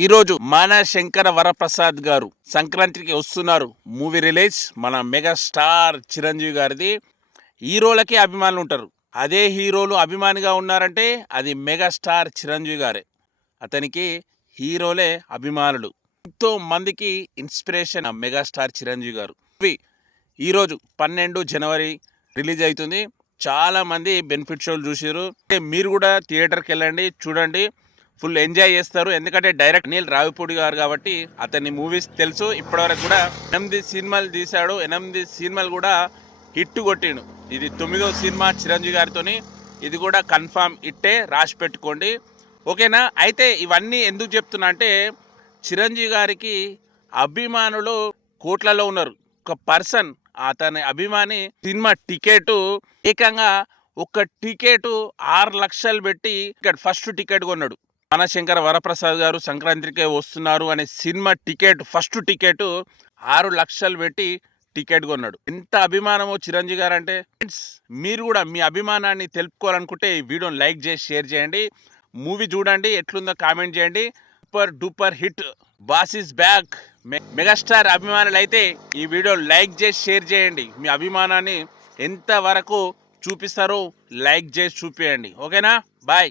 ఈరోజు మన శంకర వరప్రసాద్ గారు సంక్రాంతికి వస్తున్నారు. మూవీ రిలీజ్ మన మెగాస్టార్ చిరంజీవి గారిది. హీరోలకి అభిమానులు ఉంటారు. అదే హీరోలు అభిమానిగా ఉన్నారంటే అది మెగాస్టార్ చిరంజీవి గారే. అతనికి హీరోలే అభిమానులు. ఎంతో మందికి ఇన్స్పిరేషన్ మెగాస్టార్ చిరంజీవి గారు. ఈరోజు 12 జనవరి రిలీజ్ అవుతుంది. చాలా మంది బెనిఫిట్ షోలు చూసారు. మీరు కూడా థియేటర్కి వెళ్ళండి, చూడండి, ఫుల్ ఎంజాయ్ చేస్తారు. ఎందుకంటే డైరెక్ట్ అనిల్ రావిపూడి గారు కాబట్టి అతని మూవీస్ తెలుసు. ఇప్పటివరకు కూడా 8 సినిమాలు తీశాడు. 8 సినిమాలు కూడా హిట్ కొట్టిండు. ఇది 9వ సినిమా చిరంజీవి గారితోని. ఇది కూడా కన్ఫామ్ హిట్టే, రాసి పెట్టుకోండి, ఓకేనా. అయితే ఇవన్నీ ఎందుకు చెప్తున్నా అంటే చిరంజీవి గారికి అభిమానులు కోట్లలో ఉన్నారు. ఒక పర్సన్, అతని అభిమాని సినిమా టికెట్ ఏకంగా ఒక టికెట్ 6 లక్షలు పెట్టి ఫస్ట్ టికెట్ కొన్నాడు. మన శంకర వరప్రసాద్ గారు సంక్రాంతికే వస్తున్నారు అనే సినిమా టికెట్, ఫస్ట్ టికెట్ 6 లక్షలు పెట్టి టికెట్ కొన్నాడు. ఎంత అభిమానమో చిరంజీవి గారు అంటే. మీరు కూడా మీ అభిమానాన్ని తెలుపుకోవాలనుకుంటే ఈ వీడియోని లైక్ చేసి షేర్ చేయండి. మూవీ చూడండి, ఎట్లుందో కామెంట్ చేయండి. Super duper hit, boss is back. Megastar అభిమానులు అయితే ఈ వీడియో లైక్ చేసి షేర్ చేయండి. మీ అభిమానాన్ని ఎంతవరకు చూపిస్తారో లైక్ చేసి చూపించండి, ఓకేనా. బాయ్.